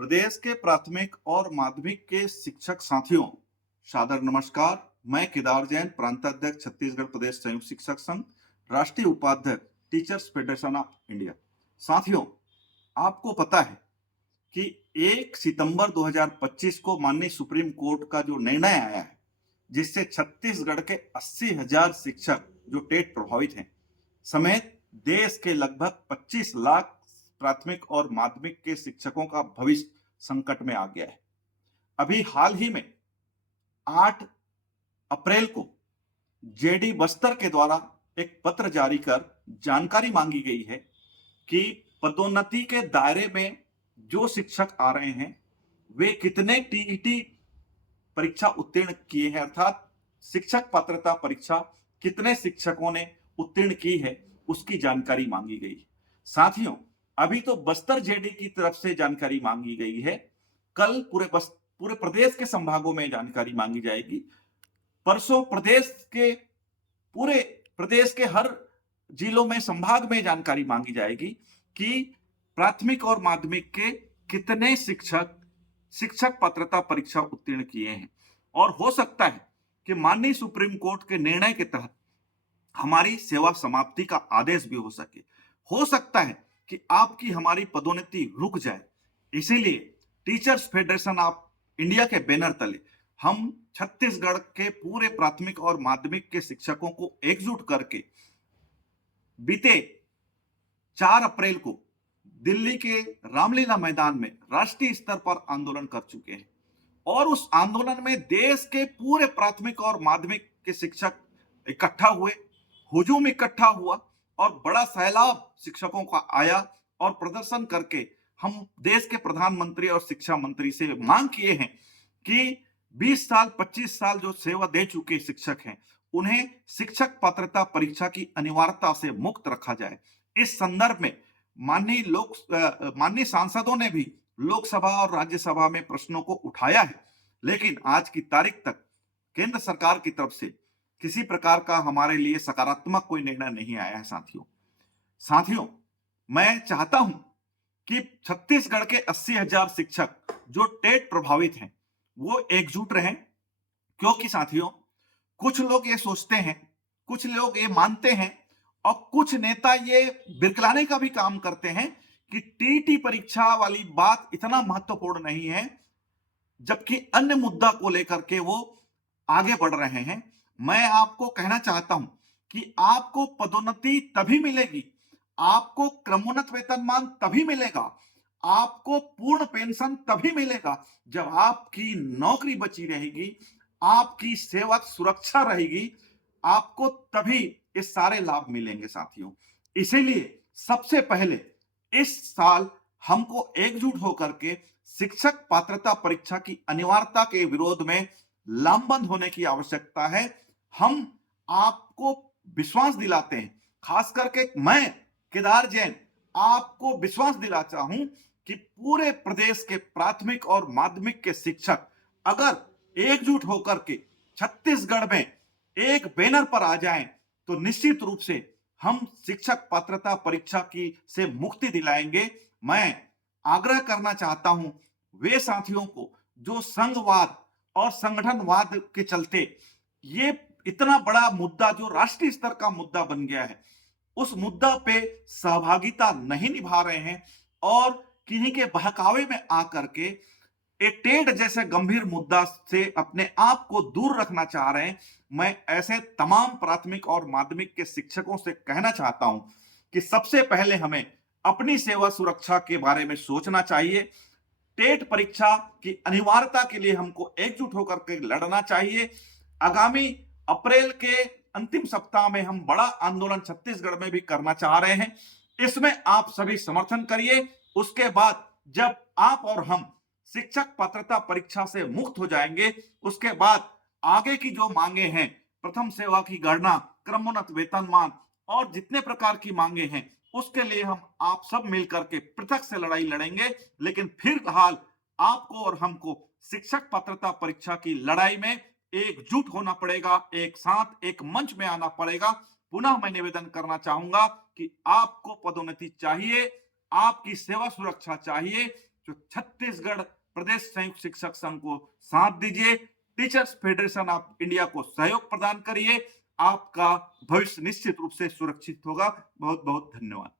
प्रदेश के प्राथमिक और माध्यमिक के शिक्षक साथियों, सादर नमस्कार। मैं केदार जैन, प्रांताध्यक्ष छत्तीसगढ़ प्रदेश संयुक्त शिक्षक संघ, राष्ट्रीय उपाध्यक्ष टीचर्स फेडरेशन ऑफ इंडिया। साथियों, आपको पता है कि 1 सितंबर 2025 को माननीय सुप्रीम कोर्ट का जो निर्णय आया है, जिससे छत्तीसगढ़ के 80,000 शिक्षक जो टेट प्रभावित हैं समेत देश के लगभग 25 लाख प्राथमिक और माध्यमिक के शिक्षकों का भविष्य संकट में आ गया है। अभी हाल ही में 8 अप्रैल को जेडी बस्तर के द्वारा एक पत्र जारी कर जानकारी मांगी गई है कि पदोन्नति के दायरे में जो शिक्षक आ रहे हैं वे कितने टीईटी परीक्षा उत्तीर्ण किए हैं, अर्थात शिक्षक पात्रता परीक्षा कितने शिक्षकों ने उत्तीर्ण की है, उसकी जानकारी मांगी गई। साथियों, अभी तो बस्तर जेडी की तरफ से जानकारी मांगी गई है। कल पूरे प्रदेश के संभागों में जानकारी मांगी जाएगी। परसों पूरे प्रदेश के हर जिलों में, संभाग में जानकारी मांगी जाएगी कि प्राथमिक और माध्यमिक के कितने शिक्षक पात्रता परीक्षा उत्तीर्ण किए हैं। और हो सकता है कि माननीय सुप्रीम कोर्ट के निर्णय के तहत हमारी सेवा समाप्ति का आदेश भी हो सकता है कि आपकी हमारी पदोन्नति रुक जाए। इसीलिए टीचर्स फेडरेशन ऑफ इंडिया के बैनर तले हम छत्तीसगढ़ के पूरे प्राथमिक और माध्यमिक के शिक्षकों को एकजुट करके बीते 4 अप्रैल को दिल्ली के रामलीला मैदान में राष्ट्रीय स्तर पर आंदोलन कर चुके हैं। और उस आंदोलन में देश के पूरे प्राथमिक और माध्यमिक के शिक्षक इकट्ठा हुए, हुजूम इकट्ठा हुआ और बड़ा सैलाब शिक्षकों का आया और प्रदर्शन करके हम देश के प्रधानमंत्री और शिक्षा मंत्री से मांग किए हैं कि 20 साल 25 साल जो सेवा दे चुके शिक्षक हैं उन्हें शिक्षक पात्रता परीक्षा की अनिवार्यता से मुक्त रखा जाए। इस संदर्भ में माननीय सांसदों ने भी लोकसभा और राज्यसभा में प्रश्नों को उठाया है, लेकिन आज की तारीख तक केंद्र सरकार की तरफ से किसी प्रकार का हमारे लिए सकारात्मक कोई निर्णय नहीं आया है। साथियों, मैं चाहता हूं कि छत्तीसगढ़ के 80,000 शिक्षक जो टेट प्रभावित हैं वो एकजुट रहें, क्योंकि साथियों, कुछ लोग ये सोचते हैं, कुछ लोग ये मानते हैं और कुछ नेता ये बिरकलाने का भी काम करते हैं कि टीटी परीक्षा वाली बात इतना महत्वपूर्ण नहीं है, जबकि अन्य मुद्दा को लेकर के वो आगे बढ़ रहे हैं। मैं आपको कहना चाहता हूं कि आपको पदोन्नति तभी मिलेगी, आपको क्रमोन्नत वेतनमान तभी मिलेगा, आपको पूर्ण पेंशन तभी मिलेगा जब आपकी नौकरी बची रहेगी, आपकी सेवा सुरक्षा रहेगी, आपको तभी ये सारे लाभ मिलेंगे। साथियों, इसीलिए सबसे पहले इस साल हमको एकजुट होकर के शिक्षक पात्रता परीक्षा की अनिवार्यता के विरोध में लामबंद होने की आवश्यकता है। हम आपको विश्वास दिलाते हैं, खास करके मैं केदार जैन आपको विश्वास दिलाता हूं कि पूरे प्रदेश के प्राथमिक और माध्यमिक के शिक्षक अगर एकजुट होकर के छत्तीसगढ़ में एक बैनर पर आ जाएं तो निश्चित रूप से हम शिक्षक पात्रता परीक्षा की से मुक्ति दिलाएंगे। मैं आग्रह करना चाहता हूं वे साथियों को जो संघवाद और संगठनवाद के चलते ये इतना बड़ा मुद्दा जो राष्ट्रीय स्तर का मुद्दा बन गया है, उस मुद्दा पे सहभागिता नहीं निभा रहे हैं और किन्हीं के बहकावे में आकर के एक टेट जैसे गंभीर मुद्दा से अपने आप को दूर रखना चाह रहे हैं। मैं ऐसे तमाम प्राथमिक और माध्यमिक के शिक्षकों से कहना चाहता हूं कि सबसे पहले हमें अपनी सेवा सुरक्षा के बारे में सोचना चाहिए। टेट परीक्षा की अनिवार्यता के लिए हमको एकजुट होकर के लड़ना चाहिए। आगामी अप्रैल के अंतिम सप्ताह में हम बड़ा आंदोलन छत्तीसगढ़ में भी करना चाह रहे हैं। इसमें आप सभी समर्थन करिए। उसके बाद जब आप और हम शिक्षक पात्रता परीक्षा से मुक्त हो जाएंगे, उसके बाद आगे की जो मांगे हैं, प्रथम सेवा की गणना, क्रमोन्नत वेतनमान और जितने प्रकार की मांगे हैं, उसके लिए हम आप सब मिलकर के पृथक से लड़ाई लड़ेंगे। लेकिन फिलहाल आपको और हमको शिक्षक पात्रता परीक्षा की लड़ाई में एकजुट होना पड़ेगा, एक साथ एक मंच में आना पड़ेगा। पुनः मैं निवेदन करना चाहूंगा कि आपको पदोन्नति चाहिए, आपकी सेवा सुरक्षा चाहिए, जो छत्तीसगढ़ प्रदेश संयुक्त शिक्षक संघ को साथ दीजिए, टीचर्स फेडरेशन ऑफ इंडिया को सहयोग प्रदान करिए। आपका भविष्य निश्चित रूप से सुरक्षित होगा। बहुत बहुत धन्यवाद।